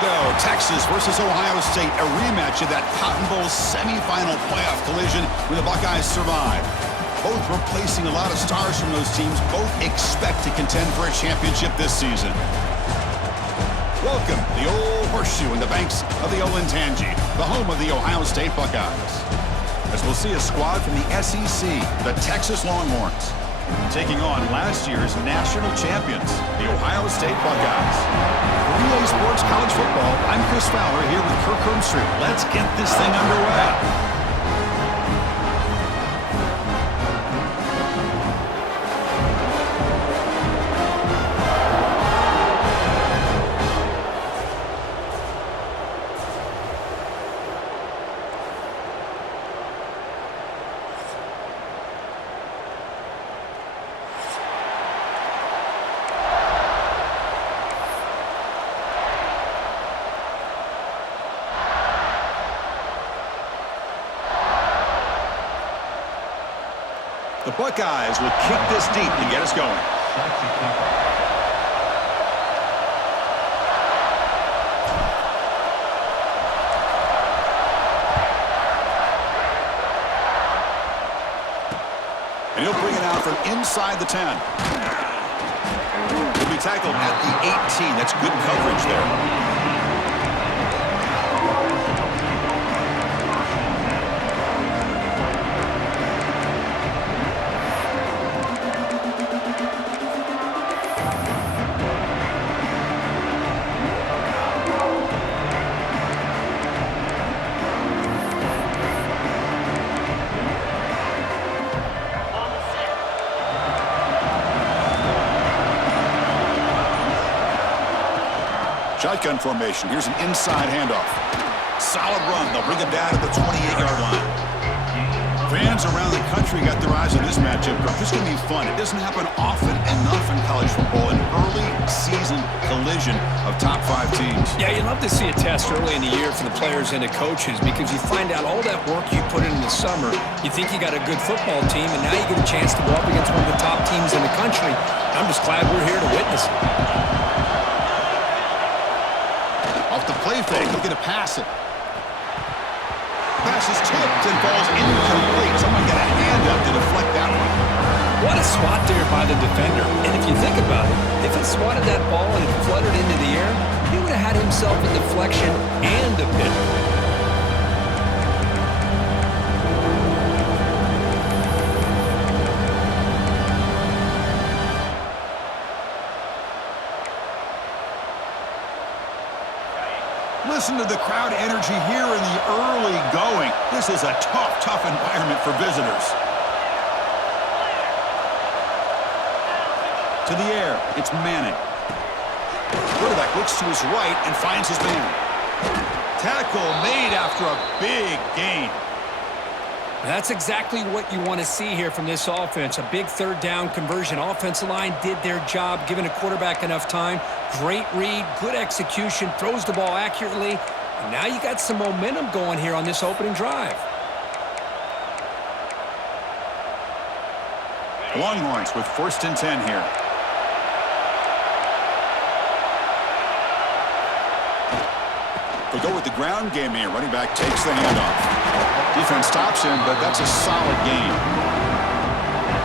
go. Texas versus Ohio State, a rematch of that Cotton Bowl semifinal playoff collision when the Buckeyes survive. Both replacing a lot of stars from those teams. Both expect to contend for a championship this season. Welcome, the old horseshoe in the banks of the Olentangy, the home of the Ohio State Buckeyes. As we'll see a squad from the SEC, the Texas Longhorns, taking on last year's national champions, the Ohio State Buckeyes. For EA Sports College Football, I'm Chris Fowler here with Kirk Herbstreit. Let's get this thing underway. The Buckeyes will kick this deep to get us going. And he'll bring it out from inside the 10. He'll be tackled at the 18. That's good coverage there. Shotgun formation. Here's an inside handoff. Solid run. They'll bring it down to the 28-yard line. Fans around the country got their eyes on this matchup. This is going to be fun. It doesn't happen often enough in college football. An early season collision of top 5 teams. Yeah, you love to see a test early in the year for the players and the coaches because you find out all that work you put in the summer. You think you got a good football team, and now you get a chance to go up against one of the top teams in the country. I'm just glad we're here to witness it. The play fake, looking to pass it. Pass is tipped and falls incomplete. Someone got a hand up to deflect that one. What a swat there by the defender. And if you think about it, if he swatted that ball and it fluttered into the air, he would have had himself a deflection and a pick. Listen to the crowd energy here in the early going. This is a tough environment for visitors. To the air, it's Manning. Quarterback looks to his right and finds his man. Tackle made after a big gain. That's exactly what you want to see here from this offense. A big third down conversion. Offensive line did their job, giving a quarterback enough time. Great read, good execution, throws the ball accurately. And now you got some momentum going here on this opening drive. Longhorns with 1st and 10 here. They go with the ground game here. Running back takes the handoff. Defense stops him, but that's a solid gain.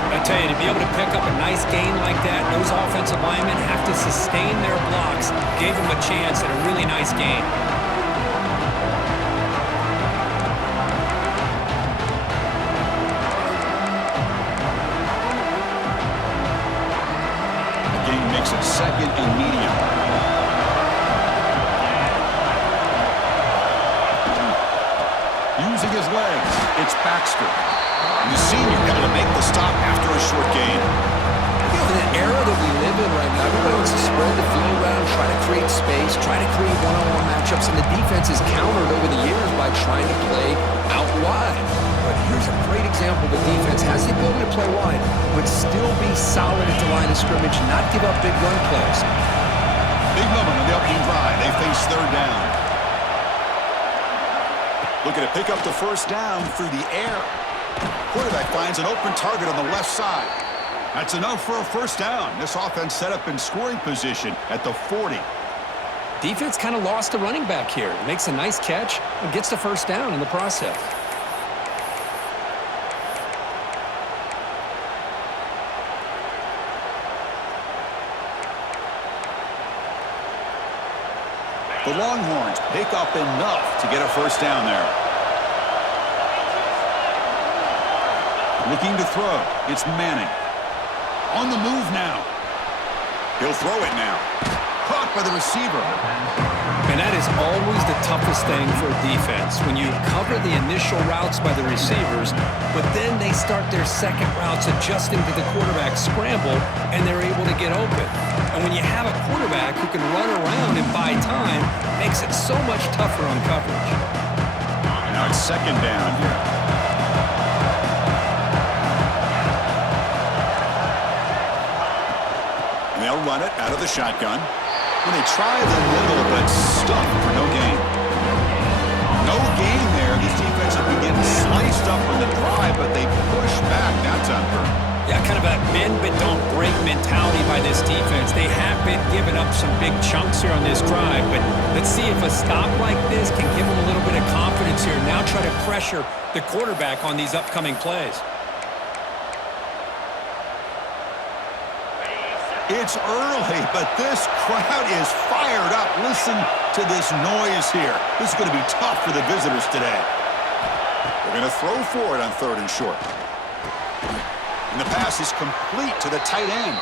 I tell you, to be able to pick up a nice gain like that, those offensive linemen have to sustain their blocks. Gave him a chance at a really nice gain. The gain makes it 2nd and medium. Using his legs, it's Baxter. And the senior able to make the stop after a short gain. You know, in the era that we live in right now, everybody wants to spread the field around, try to create space, try to create one-on-one matchups, and the defense is countered over the years by trying to play out wide. But here's a great example. The defense has the ability to play wide, but still be solid at the line of scrimmage, not give up big run plays. Big moment on the opening drive. They face 3rd down. Looking to pick up the 1st down through the air. Quarterback finds an open target on the left side. That's enough for a 1st down. This offense set up in scoring position at the 40. Defense kind of lost a running back here. Makes a nice catch and gets the first down in the process. The Longhorns pick up enough to get a first down there. Looking to throw. It's Manning. On the move now. He'll throw it now. Caught by the receiver. And that is always the toughest thing for a defense, when you cover the initial routes by the receivers, but then they start their second routes adjusting to the quarterback scramble, and they're able to get open. And when you have a quarterback who can run around and buy time, it makes it so much tougher on coverage. Now it's second down here. And they'll run it out of the shotgun. When they try the middle, but stuck for no gain. No gain there. These defenses have been getting sliced up on the drive, but they push back that time. Yeah, kind of a bend but don't break mentality by this defense. They have been giving up some big chunks here on this drive, but let's see if a stop like this can give them a little bit of confidence here. Now try to pressure the quarterback on these upcoming plays. It's early, but this crowd is fired up. Listen to this noise here. This is going to be tough for the visitors today. They're going to throw for it on 3rd and short. And the pass is complete to the tight end.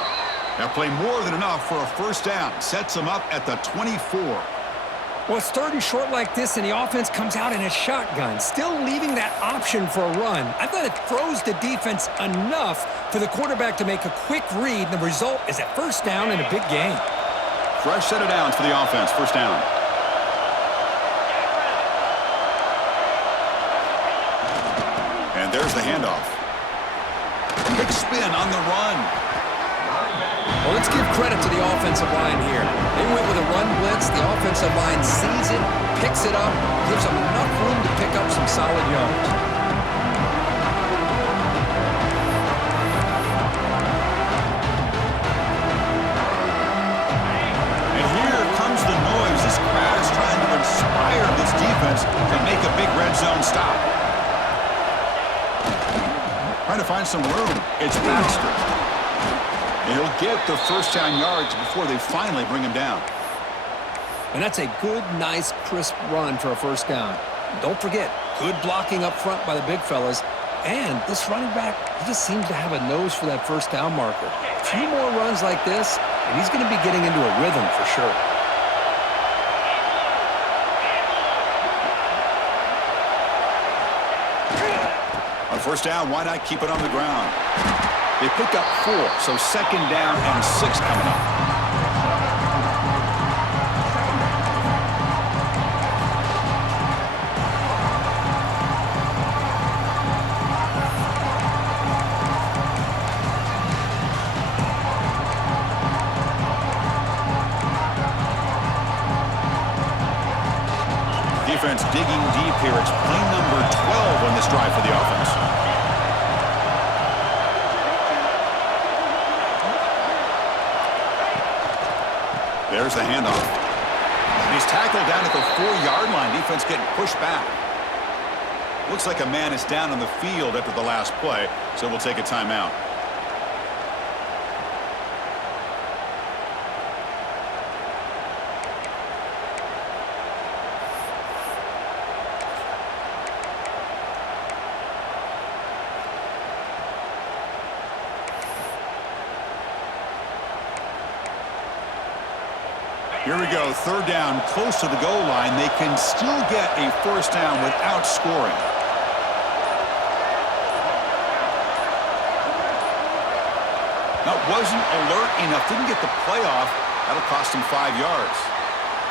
That play more than enough for a first down. Sets them up at the 24. Well, it's 3rd and short like this, and the offense comes out in a shotgun, still leaving that option for a run. I thought it throws the defense enough for the quarterback to make a quick read, and the result is a first down and a big gain. Fresh set of downs for the offense. First down. And there's the handoff. Quick spin on the run. Well, let's give credit to the offensive line here. They went with a run blitz. The offensive line sees it, picks it up, gives them enough room to pick up some solid yards. And here comes the noise. This crowd is trying to inspire this defense to make a big red zone stop. Trying to find some room. It's Baxter. And he'll get the first down yards before they finally bring him down. And that's a good, nice, crisp run for a first down. Don't forget, good blocking up front by the big fellas. And this running back, he just seems to have a nose for that first down marker. A few more runs like this, and he's going to be getting into a rhythm for sure. On first down, why not keep it on the ground? They pick up 4, so second down and 6 coming up. Defense digging deep here. It's play number 12 on this drive for the offense. There's the handoff. And he's tackled down at the 4-yard line. Defense getting pushed back. Looks like a man is down on the field after the last play, so we'll take a timeout. Here we go, third down, close to the goal line. They can still get a first down without scoring. That wasn't alert enough, didn't get the play off. That'll cost him 5 yards.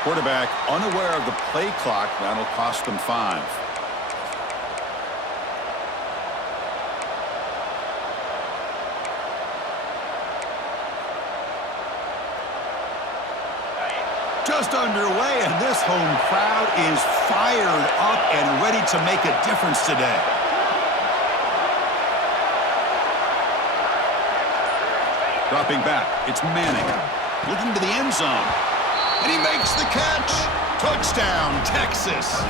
Quarterback unaware of the play clock. That'll cost them 5. Just underway, and this home crowd is fired up and ready to make a difference today. Dropping back, it's Manning. Looking to the end zone. And he makes the catch. Touchdown, Texas.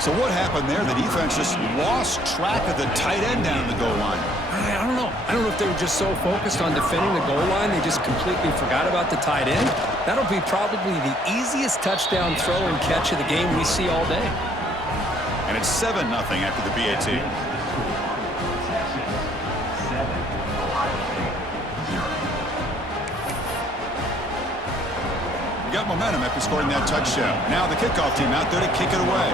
So what happened there? The defense just lost track of the tight end down the goal line. I don't know. I don't know if they were just so focused on defending the goal line, they just completely forgot about the tight end. That'll be probably the easiest touchdown throw and catch of the game we see all day. And it's 7-0 after the BAT. We got momentum after scoring that touchdown. Now the kickoff team out there to kick it away.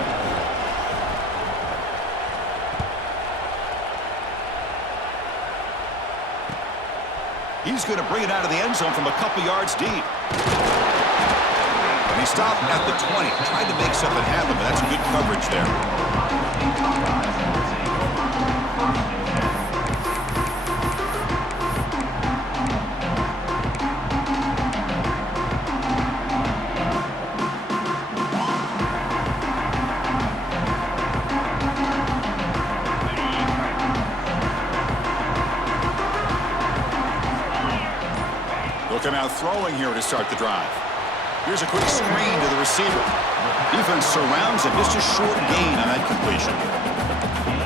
He's going to bring it out of the end zone from a couple yards deep. And he stopped at the 20. Tried to make something happen, but that's good coverage there. Looking out throwing here to start the drive. Here's a quick screen to the receiver. Defense surrounds him. Just a short gain on that completion.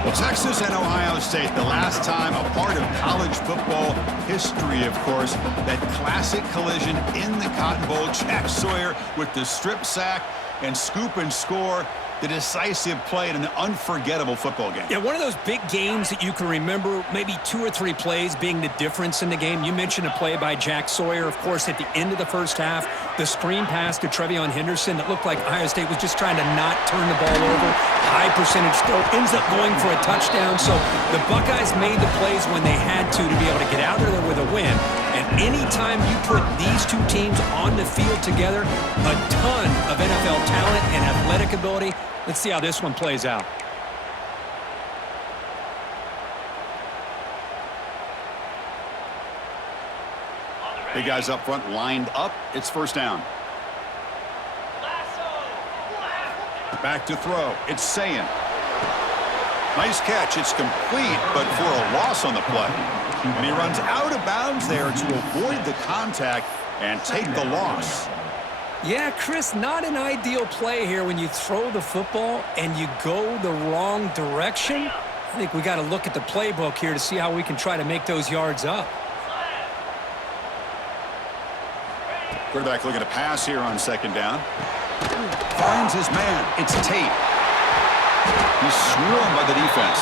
Well, Texas and Ohio State, the last time a part of college football history, of course, that classic collision in the Cotton Bowl. Jack Sawyer with the strip sack and scoop and score. The decisive play in an unforgettable football game. Yeah, one of those big games that you can remember, maybe 2 or 3 plays being the difference in the game. You mentioned a play by Jack Sawyer, of course, at the end of the first half. The screen pass to Trevion Henderson that looked like Ohio State was just trying to not turn the ball over. High percentage throw, ends up going for a touchdown. So the Buckeyes made the plays when they had to be able to get out of there with a win. And anytime you put these 2 teams on the field together, a ton of NFL talent and athletic ability. Let's see how this one plays out. Big guys up front lined up. It's first down. Back to throw. It's Sayin. Nice catch. It's complete, but for a loss on the play. And he runs out of bounds there to avoid the contact and take the loss. Yeah, Chris, not an ideal play here when you throw the football and you go the wrong direction. I think we got to look at the playbook here to see how we can try to make those yards up. Quarterback looking to pass here on second down. Finds his man. It's Tate. He's swarmed by the defense.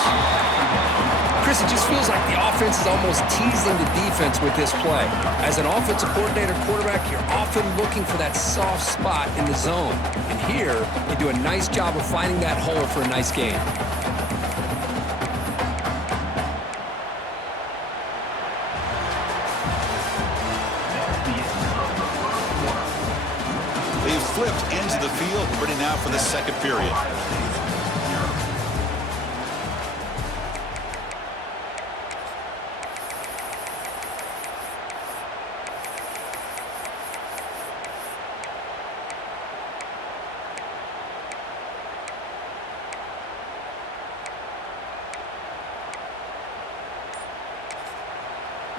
Chris, it just feels like the offense is almost teasing the defense with this play. As an offensive coordinator, quarterback, you're often looking for that soft spot in the zone. And here, they do a nice job of finding that hole for a nice gain. They've flipped ends of the field, ready now for the second period.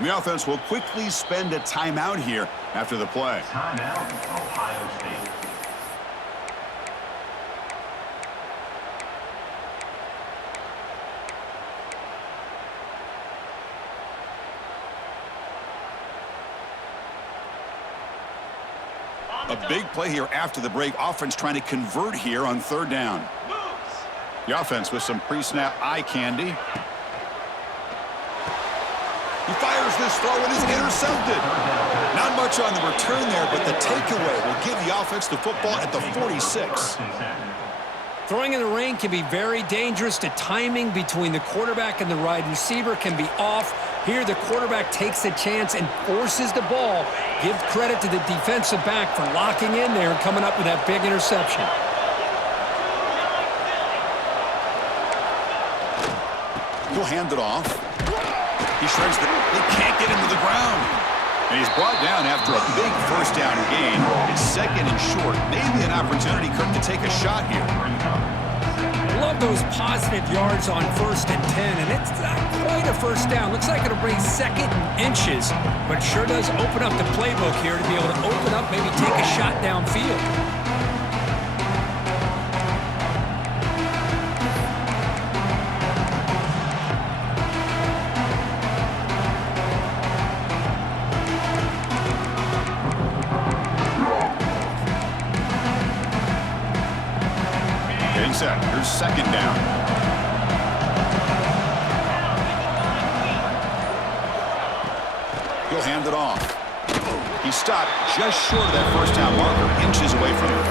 The offense will quickly spend a timeout here after the play. Timeout, Ohio State. A big play here after the break. Offense trying to convert here on third down. The offense with some pre-snap eye candy. He fires this throw and is intercepted. Not much on the return there, but the takeaway will give the offense the football at the 46. Throwing in the rain can be very dangerous. The timing between the quarterback and the wide receiver can be off. Here, the quarterback takes a chance and forces the ball. Give credit to the defensive back for locking in there and coming up with that big interception. He'll hand it off. He shreds the... They can't get him to the ground. And he's brought down after a big first down gain. It's second and short. Maybe an opportunity, Kirk, to take a shot here. love those positive yards on 1st and 10, and it's not quite a first down. Looks like it'll bring 2nd and inches, but sure does open up the playbook here to be able to open up, maybe take a shot downfield. Getting set. Here's 2nd down. He'll hand it off. He stopped just short of that first down marker, inches away from it.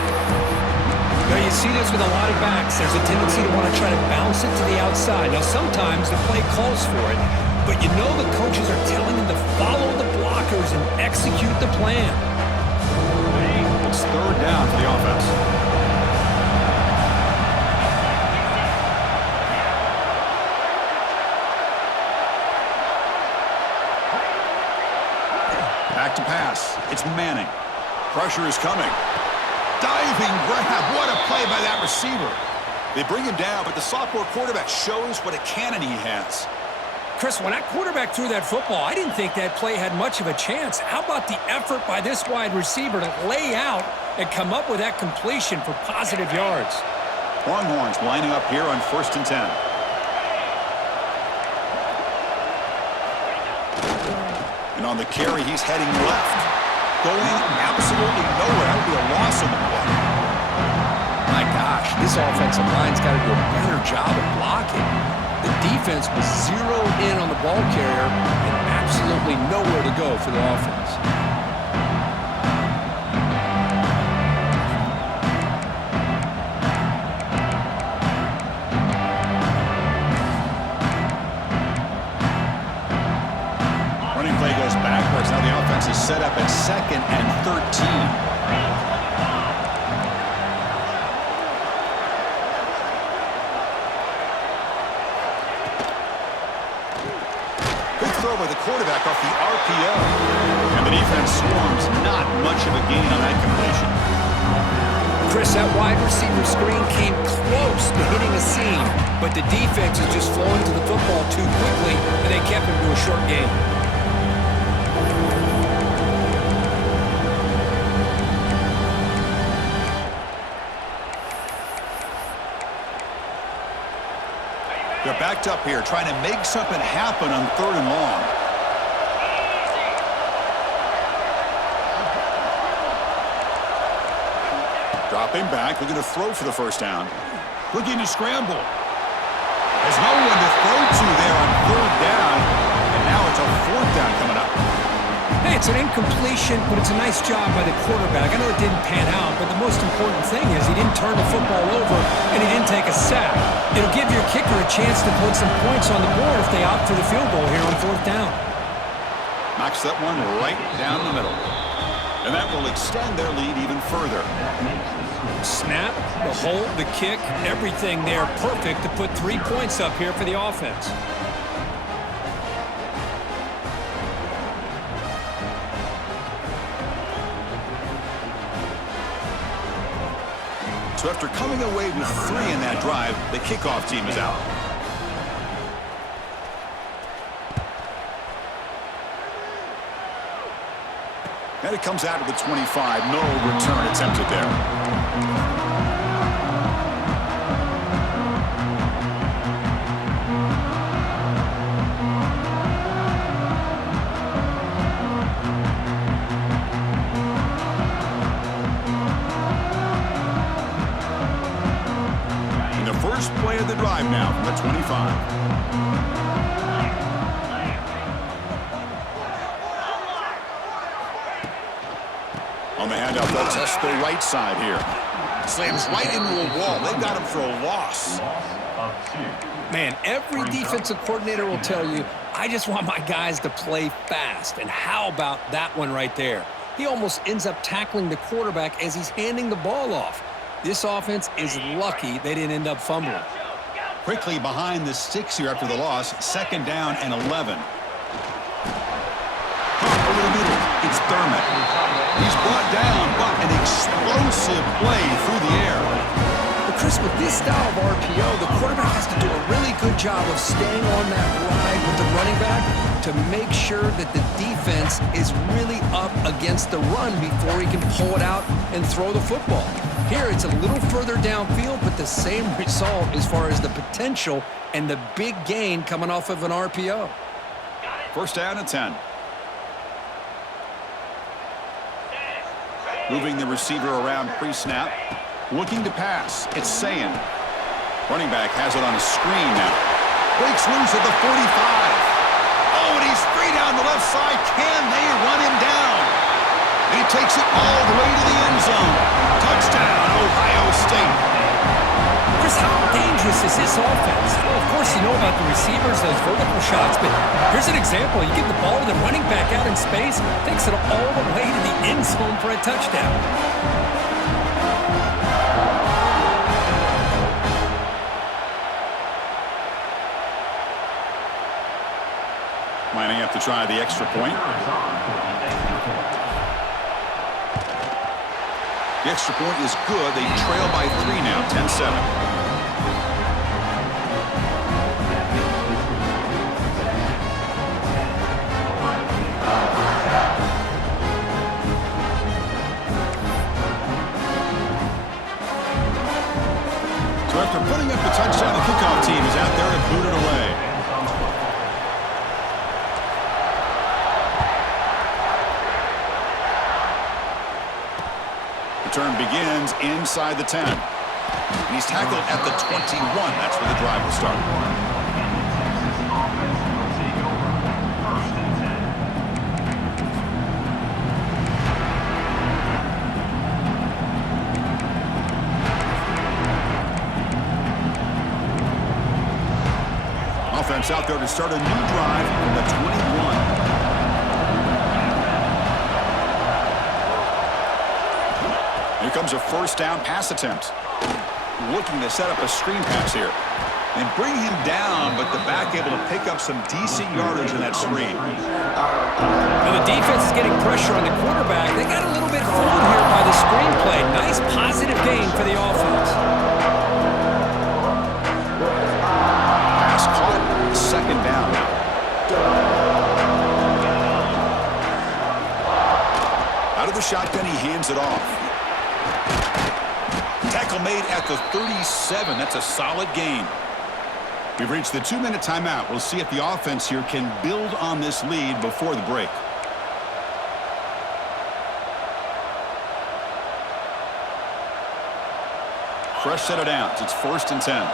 Now you see this with a lot of backs. There's a tendency to want to try to bounce it to the outside. Now sometimes the play calls for it, but you know the coaches are telling them to follow the blockers and execute the plan. It's 3rd down for the offense. Back to pass. It's Manning. Pressure is coming. Diving grab. What a play by that receiver. They bring him down, but the sophomore quarterback shows what a cannon he has. Chris, when that quarterback threw that football, I didn't think that play had much of a chance. How about the effort by this wide receiver to lay out and come up with that completion for positive yards? Longhorns lining up here on 1st and 10. And on the carry, he's heading left. Going absolutely nowhere. That would be a loss on the play. My gosh, this offensive line's got to do a better job of blocking. The defense was zeroed in on the ball carrier and absolutely nowhere to go for the offense. Running play goes backwards. Now the offense is set up at 2nd and 13. Throw by the quarterback off the RPO. And the defense swarms. Not much of a gain on that completion. Chris, that wide receiver screen came close to hitting a seam, but the defense is just flowing to the football too quickly, and they kept him to a short gain. They're backed up here, trying to make something happen on 3rd and long. Dropping back, looking to throw for the 1st down. Looking to scramble. There's no one to throw to there on 3rd down, and now it's a 4th down coming up. Hey, it's an incompletion, but it's a nice job by the quarterback. I know it didn't pan out, but the most important thing is he didn't turn the football over and he didn't take a sack. It'll give your kicker a chance to put some points on the board if they opt for the field goal here on 4th down. Knocks that one right down the middle. And that will extend their lead even further. Snap, the hold, the kick, everything there perfect to put 3 points up here for the offense. So after coming away with 3 in that drive, the kickoff team is out. And it comes out of the 25. No return attempted there. First play of the drive now from the 25. On the handoff, they'll test the right side here. Slams right into a wall. They've got him for a loss. Man, every defensive coordinator will tell you, I just want my guys to play fast. And how about that one right there? He almost ends up tackling the quarterback as he's handing the ball off. This offense is lucky they didn't end up fumbling. Quickly behind the sticks here after the loss. 2nd down and 11. Over the middle, it's Thurman. He's brought down, but an explosive play through the air. Well, Chris, with this style of RPO, the quarterback has to do a really good job of staying on that ride with the running back to make sure that the defense is really up against the run before he can pull it out and throw the football. Here, it's a little further downfield, but the same result as far as the potential and the big gain coming off of an RPO. First down and 10. Moving the receiver around pre-snap. Looking to pass. It's Sayin. Running back has it on a screen now. Breaks loose at the 45. Oh, and he's free down the left side. Can they run him down? And he takes it all the way to the end zone. Touchdown, Ohio State. Chris, how dangerous is this offense? Well, of course, you know about the receivers, those vertical shots, but here's an example. You get the ball to the running back out in space, takes it all the way to the end zone for a touchdown. Lining up to try the extra point. The extra point is good. They trail by 3 now, 10-7. So after putting up the touchdown, the kickoff team is out there and booted away. Return begins inside the 10. And he's tackled at the 21. That's where the drive will start. Offense out there to start a new drive from the 21. Here comes a first down pass attempt. Looking to set up a screen pass here. And bring him down, but the back able to pick up some decent yardage in that screen. Now the defense is getting pressure on the quarterback. They got a little bit fooled here by the screen play. Nice positive gain for the offense. Pass caught. Second down now. Out of the shotgun, he hands it off. Tackle made at the 37. That's a solid gain. We've reached the 2-minute timeout. We'll see if the offense here can build on this lead before the break. Fresh set of downs. It's 1st and 10.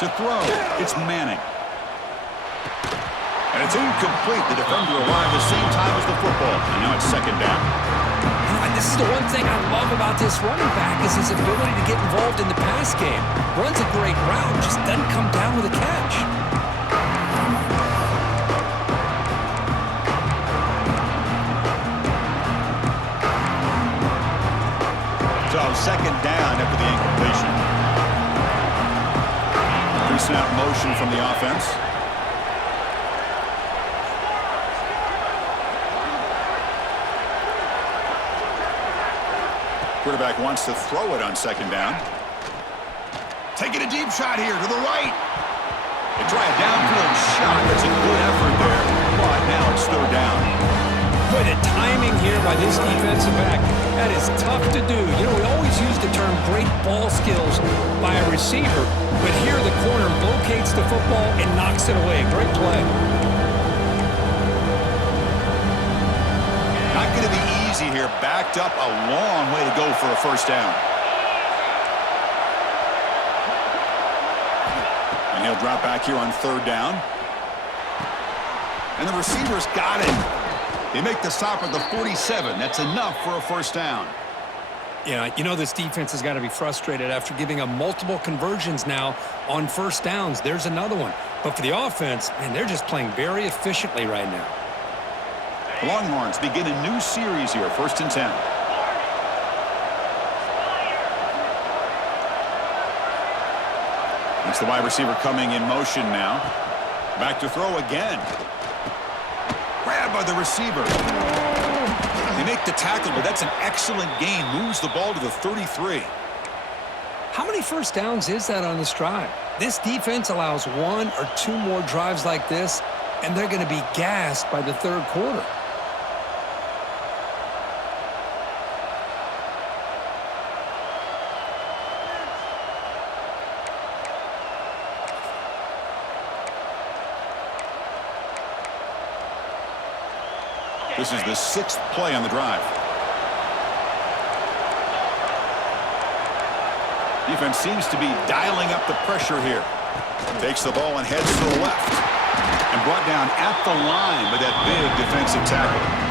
To throw, it's Manning. And it's incomplete. The defender arrived the same time as the football. And now it's 2nd down. And this is the one thing I love about this running back is his ability to get involved in the pass game. Runs a great route, just doesn't come down with a catch. So 2nd down after the incompletion. Pre-snap motion from the offense. Quarterback wants to throw it on 2nd down. Taking a deep shot here to the right. They try a downfield shot. That's a good effort there. But now it's 3rd down. Boy, the timing here by this defensive back, that is tough to do. You know, we always use the term great ball skills by a receiver, but here the corner locates the football and knocks it away. Great play. Not going to be easy here. Backed up a long way to go for a 1st down. And he'll drop back here on 3rd down. And the receiver's got him. They make the stop at the 47. That's enough for a 1st down. Yeah, you know this defense has got to be frustrated after giving up multiple conversions now on 1st downs. There's another one. But for the offense, man, they're just playing very efficiently right now. The Longhorns begin a new series here, 1st and 10. It's the wide receiver coming in motion now. Back to throw again. grabbed by the receiver. They make the tackle, but that's an excellent gain. Moves the ball to the 33. How many first downs is that on this drive? This defense allows 1 or 2 more drives like this, and they're going to be gassed by the third quarter. This is the 6th play on the drive. Defense seems to be dialing up the pressure here. Takes the ball and heads to the left. And brought down at the line by that big defensive tackle.